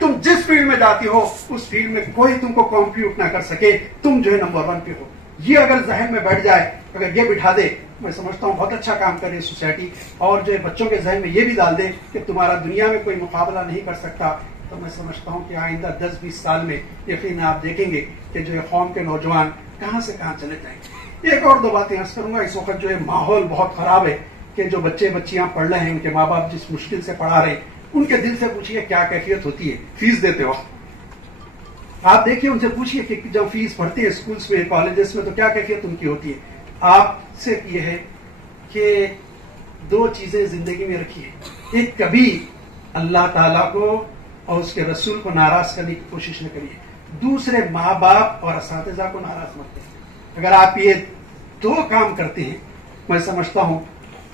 تم جس فیلڈ میں جاتی ہو اس فیلڈ میں کوئی تم کو کمپیوٹ نہ کر سکے, تم جو ہے نمبر 1 پہ ہو. یہ اگر ذہن میں بیٹھ جائے, اگر یہ بٹھا دے, میں سمجھتا ہوں بہت اچھا کام کر رہی ہے سوسائٹی. اور جو ہے بچوں کے ذہن میں یہ بھی ڈال دے کہ تمہارا دنیا میں کوئی مقابلہ نہیں کر سکتا, تو میں سمجھتا ہوں کہ آئندہ 10-20 سال میں یقیناً آپ دیکھیں گے کہ جو ہے قوم کے نوجوان کہاں سے کہاں چلے جائیں گے. ایک اور 2 باتیں عرض کروں گا. اس وقت جو ہے ماحول بہت خراب ہے کہ جو بچے بچیاں پڑھ رہے ہیں, ان کے ماں باپ جس مشکل سے پڑھا رہے ہیں, ان کے دل سے پوچھیے کیا کیفیت ہوتی ہے فیس دیتے وقت. آپ دیکھیے ان سے پوچھیے کہ جب فیس بھرتے ہیں اسکولس میں, کالجز میں, تو کیا کیفیت ان کی ہوتی ہے. آپ سے یہ ہے کہ 2 چیزیں زندگی میں رکھیے. ایک, کبھی اللہ تعالیٰ کو اور اس کے رسول کو ناراض کرنے کی کوشش نہ کریے. دوسرے, ماں باپ اور اساتذہ کو ناراض مت کریے. اگر آپ یہ 2 کام کرتے ہیں, میں سمجھتا ہوں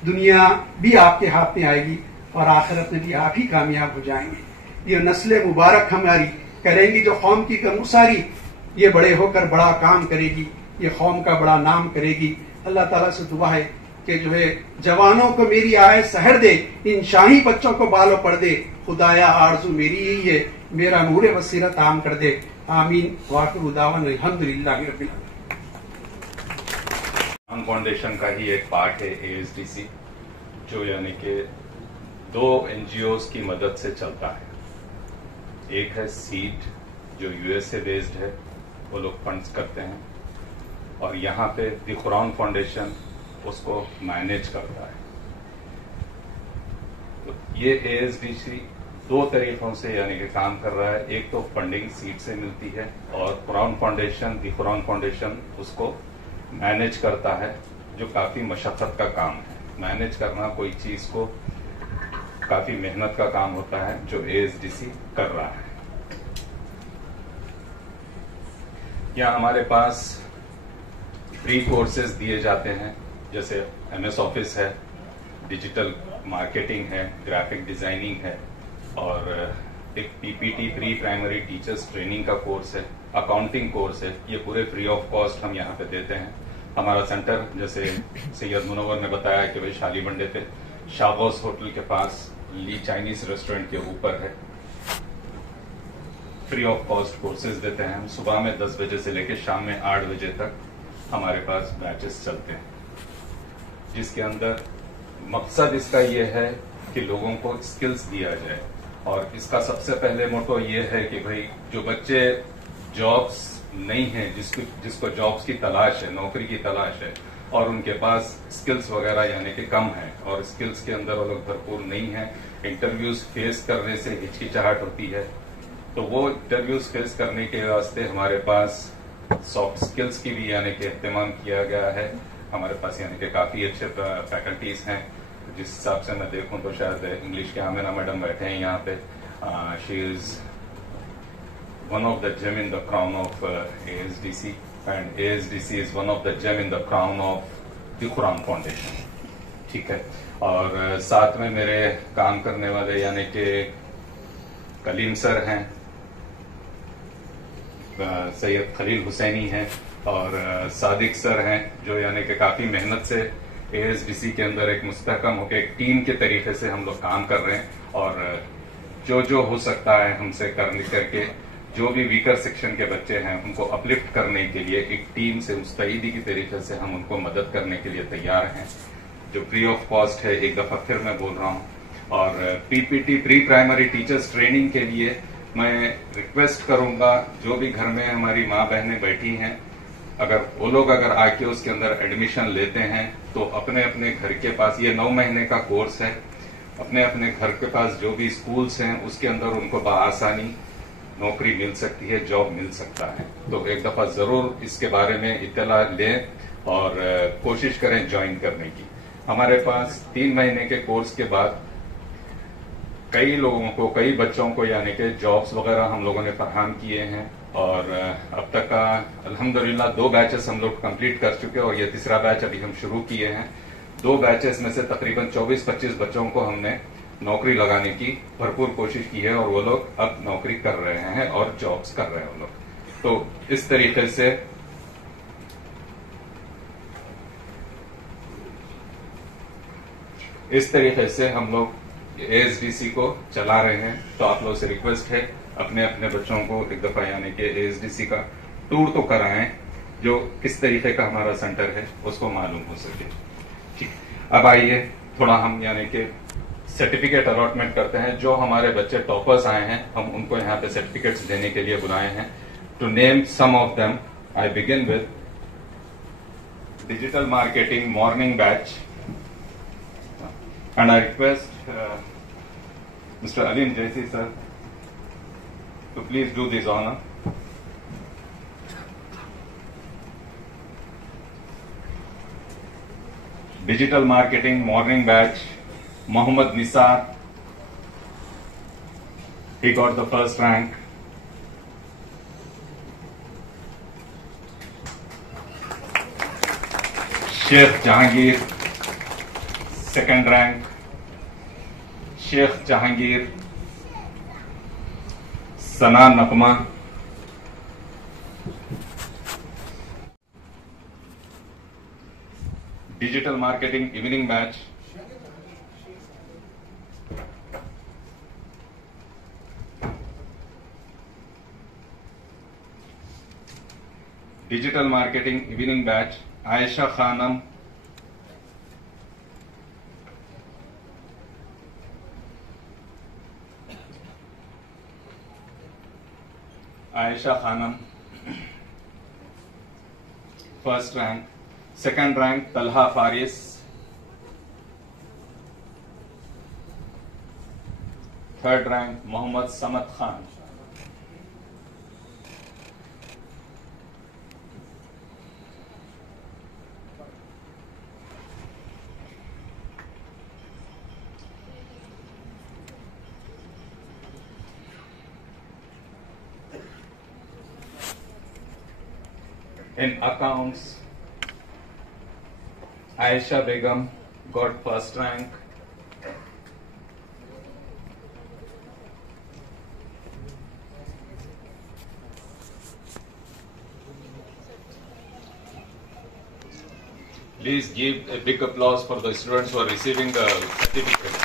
دنیا بھی آپ کے ہاتھ میں آئے گی اور آخرت میں بھی آپ ہی کامیاب ہو جائیں گے. یہ نسل مبارک ہماری کریں گی جو قوم کی گرمساری, یہ بڑے ہو کر بڑا کام کرے گی, یہ قوم کا بڑا نام کرے گی. اللہ تعالیٰ سے دعا ہے کہ جو ہے جوانوں کو میری آیت سحر دے, ان شاہی بچوں کو بالوں پڑ دے. خدایا آرزو میری یہی ہے, میرا نور بصیرت عام کر دے. آمین. واخر دعوانا الحمدللہ رب العالمین. فاؤنڈیشن کا ہی ایک پارٹ ہے ASDC, جو یعنی کہ 2 NGOs کی مدد سے چلتا ہے. ایک ہے سیٹ جو USA بیسڈ ہے, وہ لوگ فنڈز کرتے ہیں, اور یہاں پہ دی قرآن فاؤنڈیشن اس کو مینیج کرتا ہے. تو یہ ASDC 2 طریقوں سے یعنی کہ کام کر رہا ہے. ایک تو فنڈنگ سیٹ سے ملتی ہے, اور قرآن فاؤنڈیشن, دی قرآن فاؤنڈیشن اس کو مینیج کرتا ہے, جو کافی مشقت کا کام ہے. مینیج کرنا کوئی چیز کو کافی محنت کا کام ہوتا ہے, جو ASDC کر رہا ہے. یہاں ہمارے پاس فری کورسز دیے جاتے ہیں, جیسے MS آفس ہے, ڈیجیٹل مارکیٹنگ ہے, گرافک ڈیزائننگ ہے, اور ایک PPT پری پرائمری ٹیچرز ٹریننگ کا کورس ہے, اکاؤنٹنگ کورس ہے. یہ پورے فری آف کاسٹ ہم یہاں پہ دیتے ہیں. ہمارا سینٹر جیسے سید منور نے بتایا کہ شالی بنڈے پہ شاغوس ہوٹل کے پاس لی چائنیز ریسٹورینٹ کے اوپر ہے. فری آف کاسٹ کورسز دیتے ہیں. ہم صبح میں 10 بجے سے لے کے شام میں 8 بجے تک ہمارے پاس بیچز چلتے ہیں, جس کے اندر مقصد اس کا یہ ہے کہ لوگوں کو اسکلز دیا جائے. اور اس کا سب سے پہلے موٹو یہ ہے کہ بھائی جو بچے جابس نہیں ہیں, جس کو جابس کی تلاش ہے, نوکری کی تلاش ہے, اور ان کے پاس اسکلز وغیرہ یعنی کہ کم ہیں, اور اسکلز کے اندر وہ لوگ بھرپور نہیں ہیں, انٹرویوز فیس کرنے سے ہچکچاہٹ ہوتی ہے, تو وہ انٹرویوز فیس کرنے کے واسطے ہمارے پاس سافٹ اسکلز کی بھی یعنی کہ اہتمام کیا گیا ہے. ہمارے پاس یعنی کہ کافی اچھے فیکلٹیز ہیں. جس حساب سے میں دیکھوں تو شاید انگلش کے آمینہ میڈم بیٹھے ہیں یہاں پہ. شی از one of the gem in the crown of ASDC, and ASDC is one of the gem in the crown of the Quran Foundation. ٹھیک ہے. اور ساتھ میں میرے کام کرنے والے یعنی کہ کلیم سر ہیں, سید خلیل حسینی ہیں, اور صادق سر ہیں, جو یعنی کہ کافی محنت سے ASDC کے اندر ایک مستحکم ہو کے ایک ٹیم کے طریقے سے ہم لوگ کام کر رہے ہیں. اور جو ہو سکتا ہے ہم سے کر کے جو بھی ویکر سیکشن کے بچے ہیں ان کو اپلفٹ کرنے کے لیے ایک ٹیم سے مستعدی کی طریقے سے ہم ان کو مدد کرنے کے لیے تیار ہیں, جو فری آف کاسٹ ہے. ایک دفعہ پھر میں بول رہا ہوں. اور PPT پری پرائمری ٹیچرز ٹریننگ کے لیے میں ریکویسٹ کروں گا, جو بھی گھر میں ہماری ماں بہنیں بیٹھی ہیں, اگر وہ لوگ آ کے اس کے اندر ایڈمیشن لیتے ہیں تو اپنے اپنے گھر کے پاس, یہ 9 مہینے کا کورس ہے, اپنے اپنے گھر کے پاس جو بھی اسکولس ہیں اس کے اندر ان کو بآسانی نوکری مل سکتی ہے, جاب مل سکتا ہے. تو ایک دفعہ ضرور اس کے بارے میں اطلاع لیں اور کوشش کریں جوائن کرنے کی. ہمارے پاس 3 مہینے کے کورس کے بعد کئی لوگوں کو, کئی بچوں کو یعنی کہ جابس وغیرہ ہم لوگوں نے فراہم کیے ہیں. اور اب تک کا الحمدللہ 2 بیچز ہم لوگ کمپلیٹ کر چکے, اور یہ تیسرا بیچ ابھی ہم شروع کیے ہیں. 2 بیچز میں سے تقریباً 24-25 بچوں کو ہم نے نوکری لگانے کی بھرپور کوشش کی ہے, اور وہ لوگ اب نوکری کر رہے ہیں اور جابس کر رہے ہیں وہ لوگ. تو اس طریقے سے ہم لوگ ASDC کو چلا رہے ہیں. تو آپ لوگوں سے ریکویسٹ ہے اپنے اپنے بچوں کو ایک دفعہ یعنی کہ ASDC کا ٹور تو کرائیں جو کس طریقے کا ہمارا سینٹر ہے اس کو معلوم ہو سکے. ٹھیک, اب آئیے تھوڑا ہم یعنی کہ سرٹیفکیٹ الاٹمنٹ کرتے ہیں. جو ہمارے بچے ٹاپرز آئے ہیں ہم ان کو یہاں پہ سرٹیفکیٹس دینے کے لیے بلائے ہیں. To name some of them I begin with digital marketing morning batch and I request Mr. Alim Jaisi sir to please do this honor. Digital marketing morning batch, Mohammad Nisar, he got the first rank. Sheikh Jahangir, second rank. Sheikh Jahangir, Sana Naqma, digital marketing evening batch, digital marketing evening batch, Aisha Khanam, first rank. Second rank, Talha Faris. Third rank, Mohammad Samad Khan. In accounts, Aisha Begum got first rank. Please give a big applause for the students who are receiving the certificate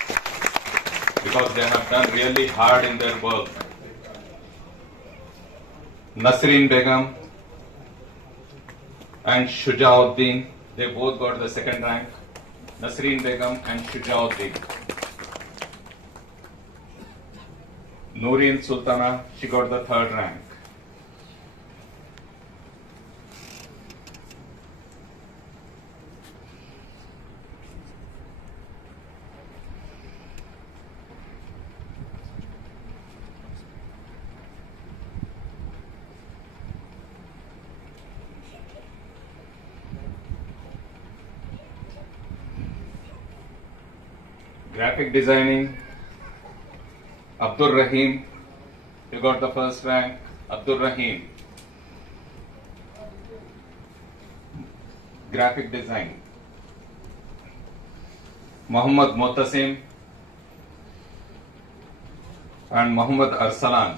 because they have done really hard in their work. Nasreen Begum and Shujauddin, they both got the second rank. Nasreen Begum and Shujauddin. Noreen Sultana, she got the third rank. Graphic designing, Abdul Rahim, you got the first rank. Abdul Rahim. Graphic design. Muhammad Muttasim and Muhammad Arsalan.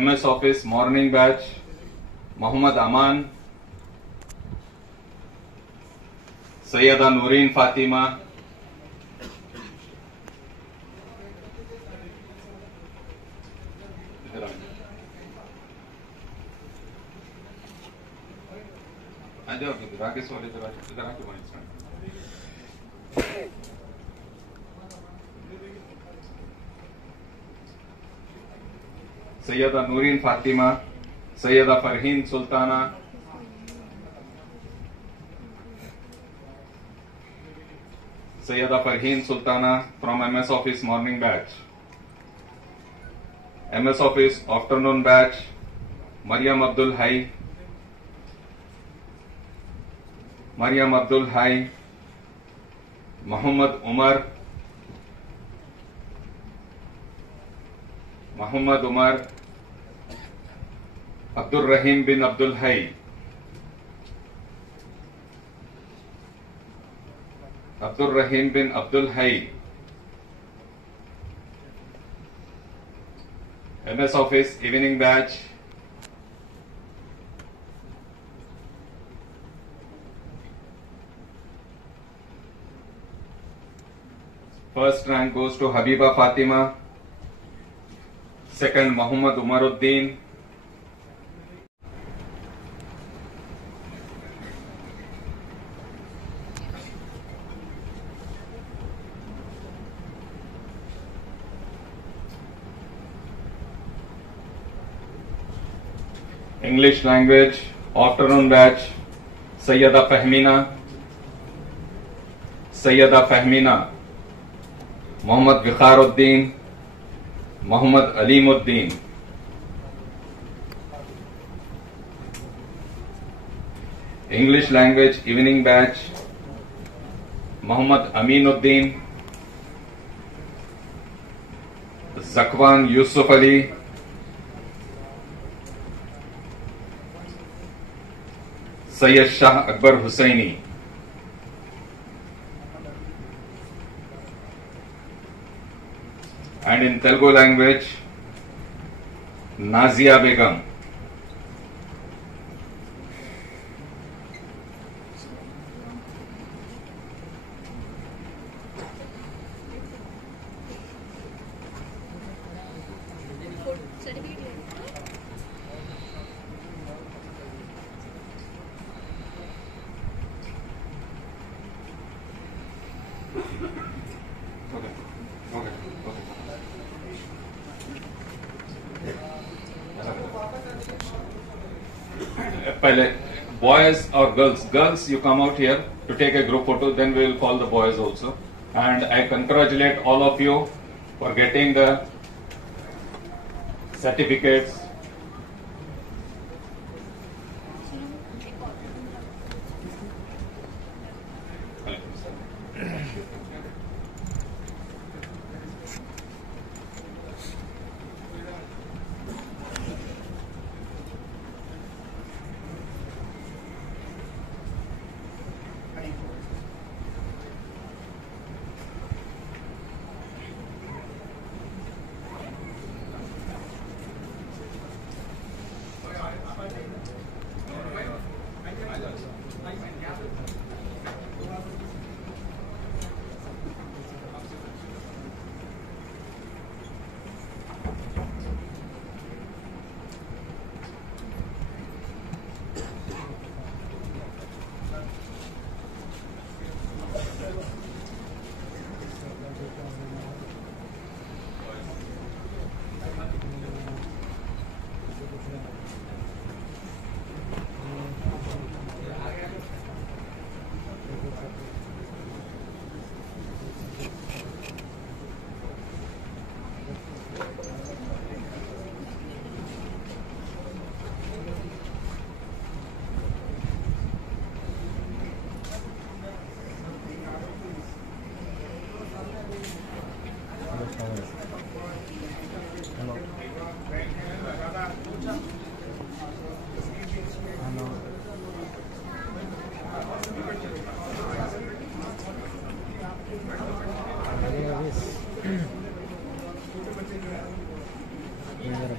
MS Office morning batch, Muhammad Aman, Sayyida Noreen Fatima, Sayyida Noreen Fatima, Sayyida Farheen Sultana, Sayyida Farheen Sultana from MS Office morning batch. MS Office afternoon batch, Maryam Abdul Hai, Maryam Abdul Hai, Muhammad Umar, Muhammad Umar, Abdul Rahim bin Abdul Hai, Abdul Rahim bin Abdul Hai, MS Office evening batch, First rank goes to Habiba Fatima. Second, Muhammad Umaruddin. English language, afternoon batch, Sayyida Fahmina, Muhammad Vikharuddin, Muhammad Alimuddin. English language, evening batch, Muhammad Aminuddin, Zakwan Yusuf Ali, Sayyid Shah Akbar Hussaini. And in Telugu language, Nazia Begum. Boys or girls? Girls, you come out here to take a group photo, then we will call the boys also. And I congratulate all of you for getting the certificates.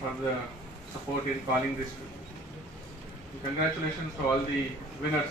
for the support in calling this. Congratulations to all the winners.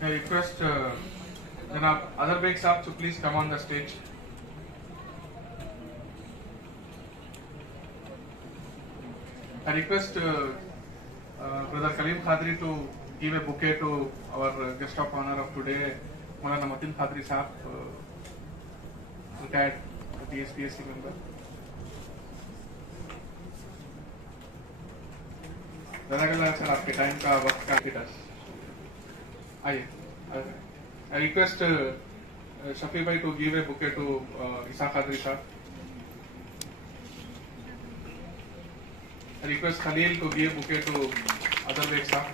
I request Janab Azhar Beg Saab to please come on the stage. I request Brother Kaleem Khadri to give a bouquet to our guest of honor of today, Maulana Matin Khadri Saab, retired DSPSC member. جزاک اللہ سر آپ کے time کا وقت کا ٹس آئیے I request Shafi bhai to give a bouquet to Isa Qadri sir. I request Khalil to give a bouquet to Adalbek sir.